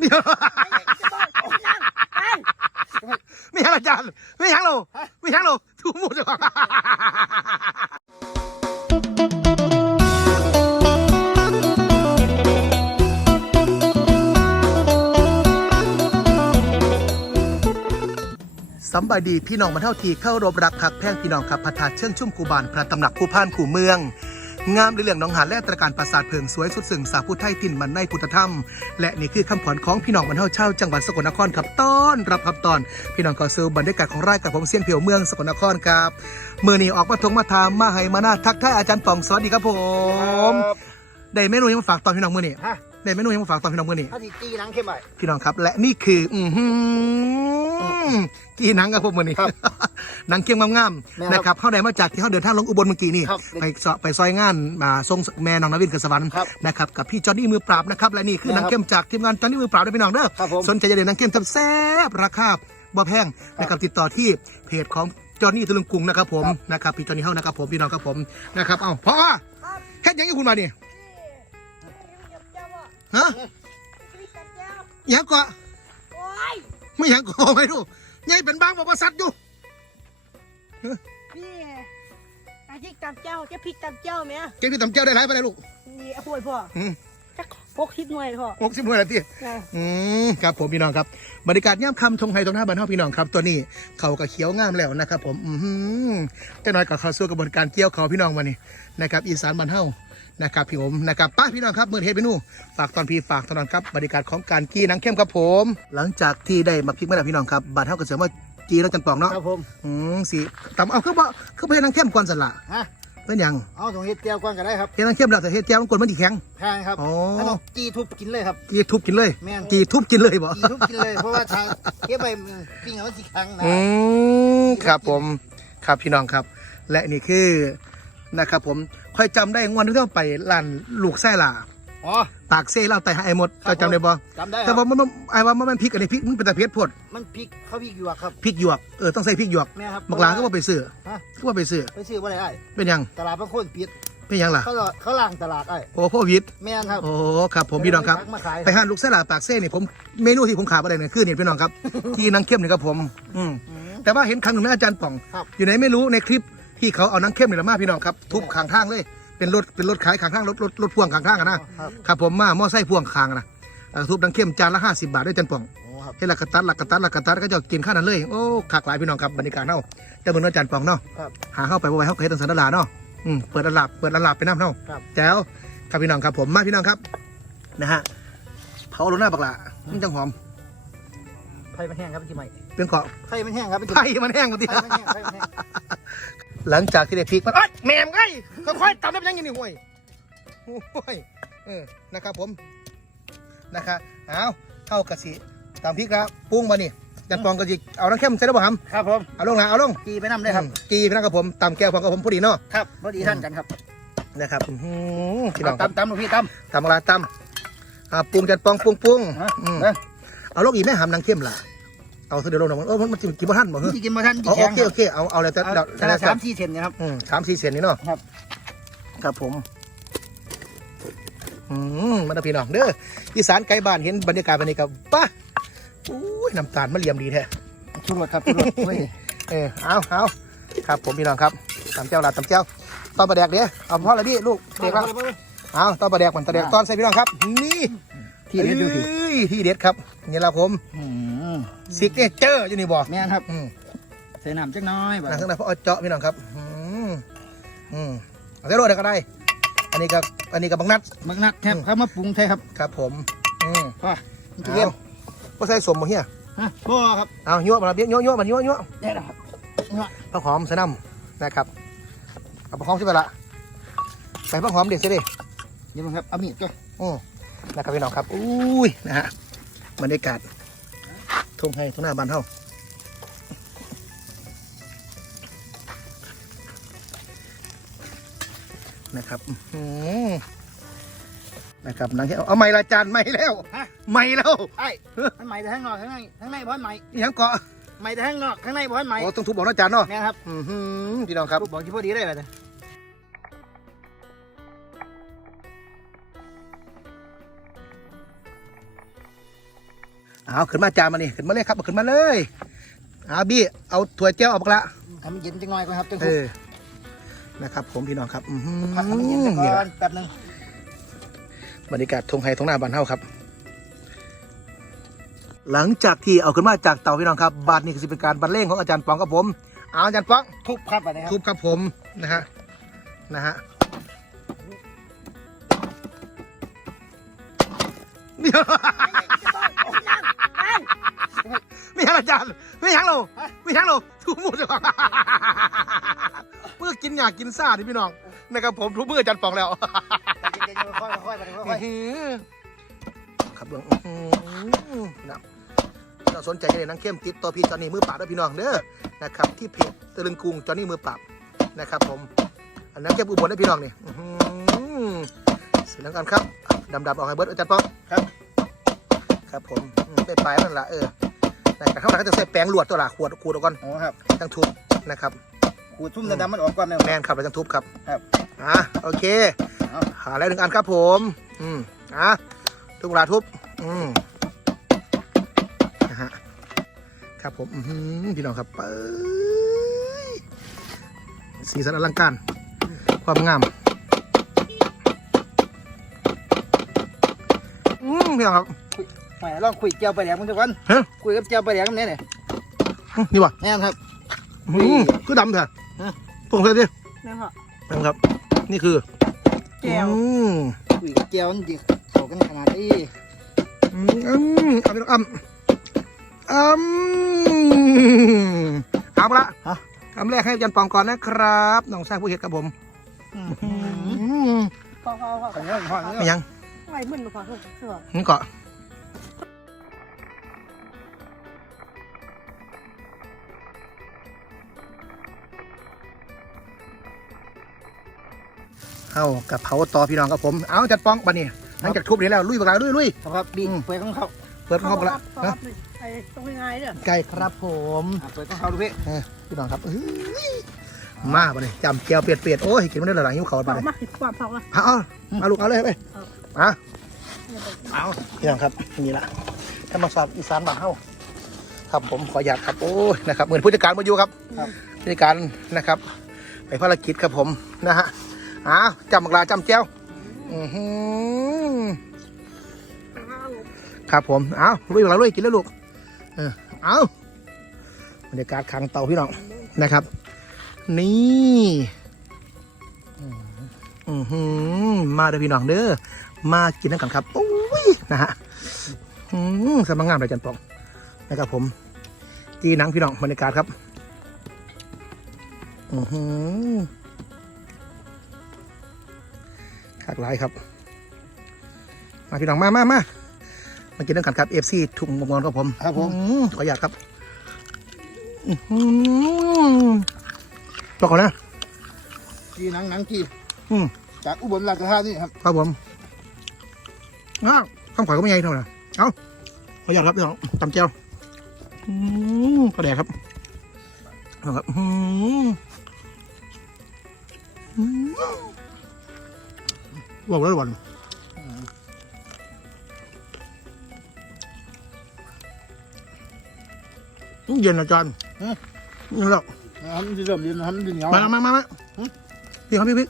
เดี๋ยนั่ยังอาจารย์ไม่ยังเราไม่ยังเราทูมูจะก่อนสำบายดีพี่น้องมาเท่าทีเข้ารบรักคักแพ่งพี่น้องครับพระธาตุเชิงชุ่มคูบานพระตำหนักผู้พานขู่เมือง งามในเรื่องหน้องหานและตระการปราสาทเพิงสวยสุดสึงสาผู้ไทยตินมันในพุทธธรรม และนี่คือคำขวัญของพี่น้องบรรเทาเช่าจังหวัดสกลนครครับต้อนรับครับตอน พี่น้องก็ซื้อบรรยากาศของไร่กับผมเสียงเพียวเมืองสกลนครครับเมื่อนี้ออกมาทงมาทามมาให้มาหน้าทักทายอาจารย์ป่องสวัสดีครับผมได้เมนูยังมาฝากตอนพี่น้องมื่อนี้ฮะได้เมนูยังมาฝากตอนพี่น้องมื่อนี้ถ้าดีจีหนังเข้มไปพี่น้องครับ และนี่คือ อือหือ กีหนังครับผมมื่อนี้ครับหนังเคียงงามแม่ๆครับนะครับเข้าได้มาจากที่เขาเดินทางลงอุบลเมื่อกี้นี่ครับไปสไปซอยงานมาทรงแม่น้องนวินกับสวรรค์ครับนะครับกับพี่จอห์นนี่มือปราบนะครับและนี่คือหนังแม่ครับเข้มจากทีมงานจอห์นนี่มือปราบด้วยพี่น้องเด้อครับผมสนใจจะเรียนหนังเข้มแซ่บๆราคาบ่แพงนะครับติดต่อที่เพจของจอห์นนี่ตะลุงกรุงนะครับผมครับนะครับพี่จอห์นนี่เฮานะครับผมพี่น้องครับผมนะครับเอ้าพ่อแค่ยังให้คุณมาเนี่ยฮะอยังก็โอ้ยไม่อยังก็ไม่รู้ ยังเป็นบางบอกว่าสัตว์อยู่พี่อาทิตย์ตำเจ้าจะพริกตำเจ้าไหมเก่งที่ตำเจ้าได้ไรไปเลยลูกนี่ห่วยพ่ออืมจักพกทิศหน่วยพ่อหกสิบหน่วยละทีนะอืมครับผมพี่น้องครับบรรยากาศย่ำคำทงไทยตรงหน้าบ้านเฮาพี่น้องครับ ตัวนี้เขาก็เขียวงามแล้วนะครับ ผมอือหือจะน้อยกับเข้าสู่กระบวนการเกี่ยวเขาพี่น้องมานี่นะครับ อีสานบ้านเฮา นะครับพี่ผมนะครับป้าพี่น้องครับเมื่อเฮ็ดเมนูฝากตอนพี่ฝากตอนนอนครับบรรยากาศของการกี้หนังเข้มครับผม หลังจากที่ได้มาพริกมาแล้วพี่น้องครับบ้านเฮาก็เสือมาจีแล้วจันปองเนาะครับผมอืมสิตำเอาคือบ่คือบ่เฮ็ดหนังเข้มก่อนสั่นล่ะฮะเป็นหยังเอาตรงเฮ็ดเจียวก่อนก็ได้ครับเฮ็ดหนังเข้มแล้วแต่เฮ็ดแจ่วมันกดมันสิแข็งแพงครับอ๋อแล้วต้องจีทุบกินเลยครับจีทุบกินเลยแม่นจีทุบกินเลยบ่จีทุบกินเลยเพราะว่าทางเก็บไปปิ้งเอาไว้สิครั้งนะอืมครับผมครับพี่น้องครับ และนี่คือ นะครับผมค่อยจำได้งวดนึงที่เราไปร้านลูกไส้ล่ะอ๋อ ปากเซ่เล่าไตหาไอ้หมดครับเจ้าจำได้บ่จำได้คแต่รับว่ามันมันไอ้ว่ามันพริกอันนี้พริกมันเป็นตะเพียดพดมันพริกเขาพริกหยวกครับ พริกหยวกเออต้องใส่พริกหยวกแม่ครับบักหลาก็ว่าไปซื้อฮะ ก็ว่าไปซื้อไปซื้อว่าอะไรไอ้เป็นหยังตลาดบางคนปิดเป็นหยังล่ะเขาละเขาล่างตลาดไอ้โอ้พ่อวิทย์แม่นครับ โอ้ครับผมพี่น้องครับ มาขาย ไปห้านลูกไส้ล่ะปากเซ่นี่ผมเมนูที่ผมขาดอะไรเนี่ยคือนี่พี่น้องครับ ที่นังเข้มนี่ครับผม อืม อืม แต่ว่าเห็นครั้งหนึ่งนะอาจารย์ป่อง ครับ อยู่ไหนไม่รู้ในคลิป ที่เขาเอานังเข้มนี่แหละมาพี่น้องครับทุบขางทางเลย เป็นรถเป็นรถขายขางทางรถรถรถพ่วงขางทางอะนะครับครับผมมาหม้อไส้พ่วงคางอะนะเอ่อทุบนังเข้มจานละ50บาทด้วยอาจารย์ป่องโอ้ครับเฮ้ยหลักกระตัดหลักกระตัดหลักกระตัดก็จะกินข้าวนั้นเลยโอ้ขากหลายพี่น้องครับบรรยากาศเนาะแต่เหมือนอาจารย์ป่องเนาะครับ หาเข้าไปว่าไว้เขาเคยตั้งสันดาลาเนาะอืมเปิดตลาดเปิดตลาดไปน้ำเนาะ ครับแจ๋วครับพี่น้องครับผมมาพี่น้องครับนะฮะเผาลงหน้าบักละมันจังหอมไผ่มันแห้งครับเป็นที่ใหม่เป็นเกาะไผ่มันแห้งครับเป็นที่ไผ่มันแห้งหมดทีไผ่มันแห้งไผ่มันแห้ง หลังจากที่ได้พริกมันเอ้ยแหม่มไงค่อยๆตำได้ยังไงนี่ห่วยห่วยเออนะครับผมนะคะเอาเข้ากระสีตำพริกแล้วปรุงมานี่จันปองกระจิเอาน้ำเข้มใส่ได้บ่ครับครับผมเอาลงนะเอาลงกีไปน้ำได้ครับจีพี่น้องกับผมตำแก้วพองกับผมพอดีเนาะครับพอดีท่านกันครับนะครับอื้อหือพี่น้องครับตำตำหลวงพี่ตตำอะไรตำอ่าปรุงจันปองปรุงปรุงำฮะอืมเอ้ยเอาลงอีกแม่หำนางเข้มล่ะ เอาเสเดี๋ยวลงหน่อยโอ้มันมันกินกินบ่ทันบ่เฮ้ยที่กินมาท่านที่อ๋อแข็โองเคโอเคเอาเอาเลยแต่เอาเดี๋ยวแต่ละสามสี่เซนนะครับ อืมสามสี่เซนนี่เนาะครับ ครับผมอืมมาดูพี่น้องเด้ออีสานไกลบ้านเห็นบรรยากาศแบบนี้กับป้าอุ้ยน้ำตาลมะเหลี่ยมดีแท้ชุรสครับชุรสเฮ้ยเออเอาเอาครับผมพี่น้องครับตำเจ้าลาตำเจ้าตอนประแดกเด้อเอาพ่อละดิลูกเด็กแล้วเอาตอนประแดกมันตะแดกตอนใส่พี่น้องครับ นี่ที่เด็ดดูสิเอ้ยที่เด็ดครับนี่ละผม อืม ซิกเนเจอร์อยู่นี่บ่แม่นครับอืมใส่น้ำจักหน้อยแบบหนังข้างในเพราะเอาเจาะพี่น้องครับอืมอืมเอาได้โรดก็ได้ อันนี้กับอันนี้กับบังนัด มักนัดแทบเข้ามาปรุงใช่ครับครับ ผมอืมพ่อมันจะเอาเล่นก็ใส่สมบ่เฮียฮะพ่อครับเอายั่วมาเบี้ยยั่วยั่วมายั่วยั่วได้แล้วครับผักหอมใส่น้ำนะครับเอาผักหอมใช่ไหมละใส่ผักหอมเด็ดใช่ดิเดี๋ยวมันครับเอามีดก็อืมนะครับพี่น้องครับอุ้ยนะฮะบรรยากาศ ทุ่งให้ทุ่งหน้าบ้านเฮานะครับอื้อหือนะครับนังเที่ยวเอาไม่ละจานไม่แล้วฮะ ไม่แล้วไอ้ทั้งไหมแต่ทั้งนอกทั้งในทั้งในบ้านไหมอีหยังเกาะไหมแต่ทั้งนอกทั้งในบ้านไหมโอ้ต้องทุบบอกนะจานเนาะแม่นครับ อือหือพี่น้องครับบอกที่พอดีได้เลย เอาขึ้นมาจานมานี่ขึ้นมาเลยครับเอาขึ้นมาเลยเอาบี้เอาถั่วเจ้าออกมาละให้มันเย็นจังหน่อยก่อนครับจังเอคุกอนะครับ ผมพี่น้องครับอื้อหือพักให้มันเย็นจังก่นี่อละนแป๊บหนึงบรรยากาศทงไฮทงหน้าบ้านเฮาครับ หลังจากที่เอาขึ้นมาจากเตาพี่น้องครับบาทนี้คือเป็นการบรรเลงของอาจารย์ปองครับผมเอาอาจารย์ปองทุบครับอันนี้ครับทุบครับผมนะฮะนะฮะนี่ ไม่ยังอาจารย์ไม่ยังเราไม่ยังเราทุบมือจะเมื่อกินหยากินซ่านี่พี่น้องนะครับผมทุบมืออาจารย์ปองแล้วใจเย็นๆค่อยๆค่อยๆไปค่อยอื้อหือครับเบื้องอื้อหือนะเราสนใจกันเลยนังเข้มติดตัวพี่จอนนี่มือปราบด้วยพี่น้องเด้อนะครับที่เพจตะลึงกรุงจอนนี่มือปราบนะครับผมอันนั้นเข้มอุบลได้พี่น้องนี่อื้อหือเสียงกันครับดำๆออกให้เบิร์ดอาจารย์ป๊อกๆครับ ครับผมอืมไปปลายนั่นละเออ นะครับข้างหลังก็จะใส่แป้งลวดตัวละขวดขวดออกก่อนโอ้ครับตั้งทุบนะครับขูดทุ่มดำๆมันออกก่อนแม่แมนครับไปตั้งทุบครับครับอะโอเคเอาหาแล้วหนึ่งอันครับผม อืมอะทุกเวลาทุบอืมนะฮะครับผมอื้อหือพี่น้องครับเป้ยสีสันอลังการ ความงามอืมพี่น้องครับ ไปลองคุยเจียวไปแหลกมึงทุกคนฮะคุยกับเจียวไปแหลกกันเนี่ยเนี่ยอื้อนี่วะแน่นครับ อืมคือดำเถอะฮะปรุงเสร็จดินั่นเหรอนะครับ นี่คือแก้วอืมคุยกับเจียวมันดิเข้ากันขนาดนี้อืมอืมเอาไปลองอ้ำอ้ำเอาละฮะคำแรกให้อาจันปองก่อนนะครับน้องชายผู้เห็ดครับผมอืมอืมพอพอพอขอเงินขอเงิไม่นยังไอ้มึนพอเถอะเสือนี่เกาะ เอากับเผาต่อพี่น้องครับผม เอาจัดปองบันนี้หลังจากทุบนี้แล้วลุยบักลาลุยลุยครับบีเปิดของเขาเปิดเข้าไปละครันะบไอ้ตรงยังไงเนี่ยไก่ครับผมอะเปิดของเขาดูพี่เออพี่น้องครับเอ้ยมาบันนี้จำเจียวเปียดเปียดๆโอ้ยกินไม่ได้หลังหิวเขาเผาบันนี้มาความเผาละเอาเอามาลูกเอาเลยไปเอามาเอาพี่น้องครับนี่ละธรรมศาสตร์อีสานบ้านเฮาครับผมขออยากครับโอ้ยนะครับเหมือนผู้จัดการมาอยู่ครับครับผู้จัดการนะครับ ไปภารกิจครับผมนะฮะ อ้าวจำบักลาจำแจ้วอือหือครับผมเอาลุยบักลาลุยกินแล้วลูกเออเอาบรรยากาศขังเตาพี่น้องนะครับ นี่อือหือมาเด้อพี่น้องเด้อมากินน้ำกันครับโอ้ยนะฮะอืมสมังงามเลยจันปองนะครับผมจีหนังพี่น้องบรรยากาศครับ อือหือากหลายครับ มาพี่น้องมามามามากินด้วยกันครับเอฟซีถุงมงอนครับผมครับผมอืขออยากครับอือหือบอกก่อนนะที่หนังหนังที่อืมจากอุบลราชธานีครับครับผมอ้าวข้างขวาก็ไม่ใหญ่เท่าไหร่เอาขออยากครับพี่น้องตำเจียวอืมกระแดกครับเอาครับอืมอืม ว้าวแล้วหวานอืมเย็นอาจารย์อืมนี่แล้วน้ำที่เริ่มเย็นน้ำที่เหนียวมามามามาอืมพี่ครับพี่พี่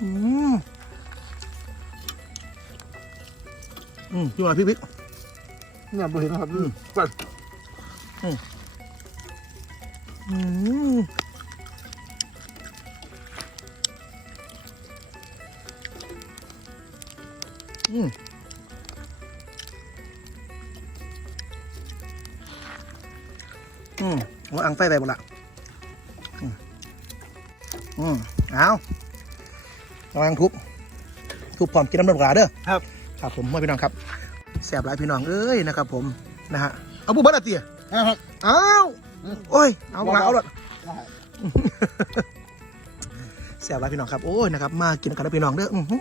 อืมอืมพี่ว่าพี่พี่เนี่ยบ่เห็นครับอืมอืมอืม อืมโอ้อังไฟไปหมดละอืมอืมเอาระวังทุบทุบพร้อมกินน้ำนมกลาเด้อครับ ครับผมมาพี่น้องครับแสบหลายพี่น้องเอ้ยนะครับ ผมนะฮะเอาบุบเบัตรเตียนะครับอ้าวโอ้ยเอามาเอาละได้เสียบแล้วพี่น้องครับโอ้ยนะครับมากินกันแล้วพี่น้องเด้ออื้อหือ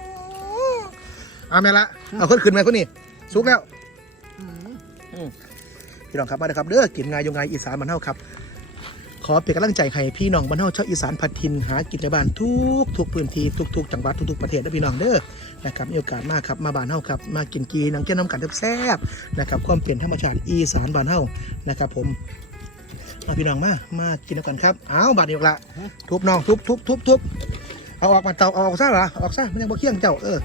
เอาแม่ละเอาขึ้นขึ้นไหมคนนี้สุกแล้วอืมพี่น้องครับมาเด้อครับเด้อกินงายยงไงายอีสานมันเท่าครับ ขอเป็นกำลังใจให้พี่น้องบ้านเฮาชาวอีสานพัดทินหากินในบ้านทุกทุกพื้นที่ทุกทุกจังหวัดทุกทุกประเทศนะพี่น้องเด้อนะครับมีโอกาสมากครับมาบ้านเฮาครับมากินกีนังเจ้าน้ำกันแซ่บๆนะครับความเป็นธรรมชาติอีสานบ้านเฮานะครับ ผมเอาพี่น้องมามากินกันครับเอาบาดเดียวละทุบน้องทุบทุบทุบทุบเอาออกมาเตาเอาออกซะเหรอเอาออกซะมันยังบ่เคี่ยงเจ้าเออ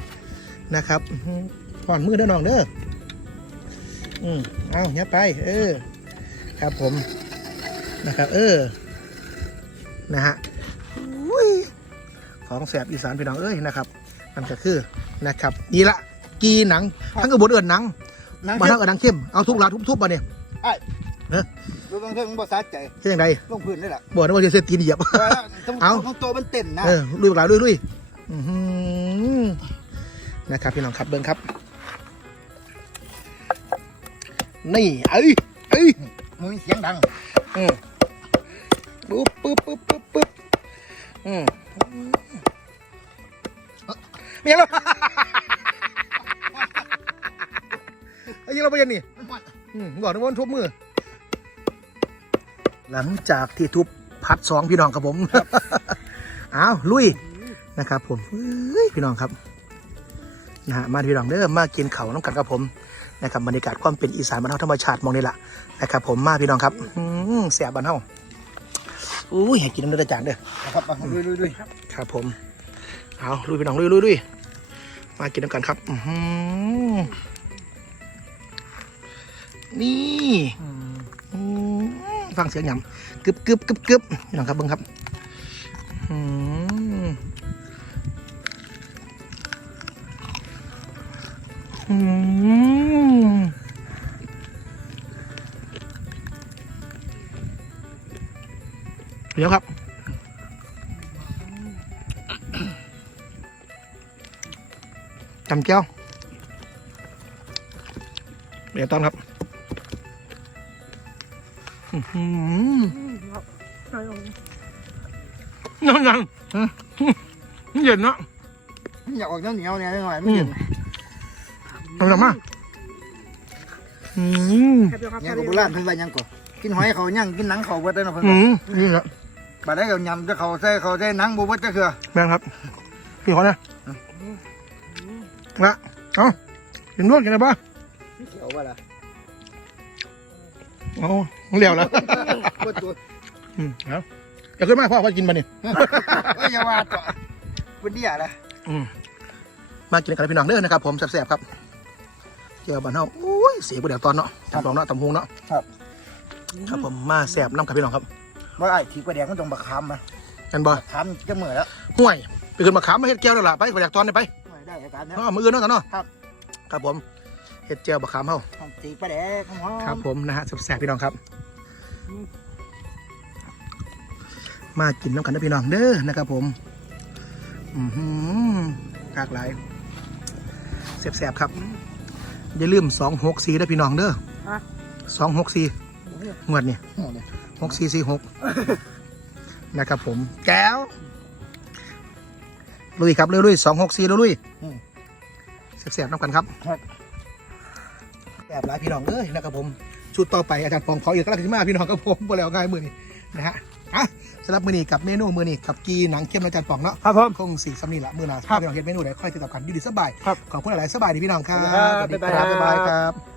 นะครับอื้อหือผ่อนมือเด้อน้องเด้ออืมเอาเนี้ยไป เออ ครับผมนะครับ เออ นะฮะอุ้ยของแสบอีสานพี่น้องเอ้ยนะครับนั่นก็คือนะครับนี่ละกีหนังทั้งกระบวนเอิญหนังนังมาเททั้งเอิญหนังเข้มเอาทุกลาทุบทุบๆมาเนี่ยดูบางเรื่องบ่สะใจเป็นยังไงลงพื้นนี่แหละบอกนะว่าจะเสียตีนเหยียบแต่ว่าต้องเอาต้องโตมันเต้นนะเออลุยบักหลาลุยลุยอื้อหือ นะครับพี่น้องครับเบิ้งครับ นี่เอ้ยเอ้ยมันมีเสียงดังอืมปุ๊บปุ๊บปุ๊บปุ๊บปุ๊บอืมเมียเราไอ้ยังเราไปยันนี่อืมบอกนะว่ามันทุบมือ หลังจากที่ทุบพัดสองพี่น้องครับผม อ้าวลุยนะครับผมเฮ้ยพี่น้องครับ นะฮะมาพี่น้องเด้อมากินเขาวน้ำกันครับผมนะครับบรรยากาศความเป็นอีสานบ้านเฮาธรรมชาติมองนี่แหละนะครับผมมาพี่น้องครับอืมเสียบ้านเฮาอุ้ยให้กินน้ำเดือดจานเด้อนะครับมาลุยลุยลุยครับผมเอาลุยพี่น้องลุยลุยลุยมากินน้ำกันครับอือหือนี่อืมฟังเสียงหยำกึบกึบกึบกึบพี่น้องครับเบิ้งครับ เดี๋ยวครับ จำแก้วเดี๋ยวต้อนครับอื้อหืออืมครับใส่ลงนั่นยังเย็นเนาะอยากออกเหนียวๆเนี่ยหน่อยไม่เห็น ทำยังมาอืมแคบเดียวครับยังกับโบราณเพิ่นว่าหยังก่อนกินหอยเขาย่างกินหนังเขาเบิดได้เนาะเพิ่นอืว่ามนี่แหละบัดได้ก็ยำจะเขาใส่เขาใส่หนังบ่เบิดจักเทื่อแม่งครับพี่ขอเนี่ยละเอากินนวดกันเลยป่ะเขียวว่าล่ะเอาเหลียวแล้วบ่ตัวอืมเอาจะขึ้นมาพ่อว่ากินมาเนี่ยเอ้ยอย่าว่าต่อเพิ่นเดียล่ะ อืมมากินกันเลยพี่น้องเด้อนะครับผมแซ่บๆครับเกี่ยวบ้านเฮาอุ้ยเสียบุเดี๋ยวตอนเนาะตำตองเนาะตำฮงเนาะครับ ครับผมมาแซ่บน้ำกับพี่น้องครับบ่ไอ้ขี้ประแดงก็ต้องบักคำมากันบ่บักคำจะเหมือแล้วห่วยไปขึ้นมาขามมาเฮ็ดแก้วแล้วล่ะไปไปอยากตอนนี้ไปไม่ได้อาการนะเนาะมืออื่นเนาะกันเนาะครับ ครับผมเฮ็ดแก้วบักขามเฮาตีประแดงหอมครับผมนะฮะแซ่บๆพี่น้องครับ มากินน้ำกันนะพี่น้องเด้อนะครับผมอือหือหลากหลายแซ่บๆครับ อย่าลืมสองหกสี่นะพี่น้องเด้ออะสองหกสี่งวดนี่เอาเลยหกสี่สี่หกนะครับผม แก้ว ลุยครับเร็วลุยสองหกสี่ลุยอืมแซ่บๆน้ำกันครับครับแซ่บหลายพี่น้องเอ้ยนะครับผมชุดต่อไปอาจารย์ปองเขาอีกก็แล้วขึ้นมาพี่น้องครับผมบ่แล้วง่ายมือนี้นะฮะ อะสำหรับมือนี้กับเมนูมือนี้กับกีหนังเข้มอาจารย์ปองเนาะครับผม คงสี่สำนีละมือหนาครับพี่น้องเห็นเมนูไหนค่อยติดต่อกันอยูดีสบายครับขอบคุณหลายๆสบายดีพี่น้องครับครับสวัสดีบ๊ายบายบ๊ายบายครับ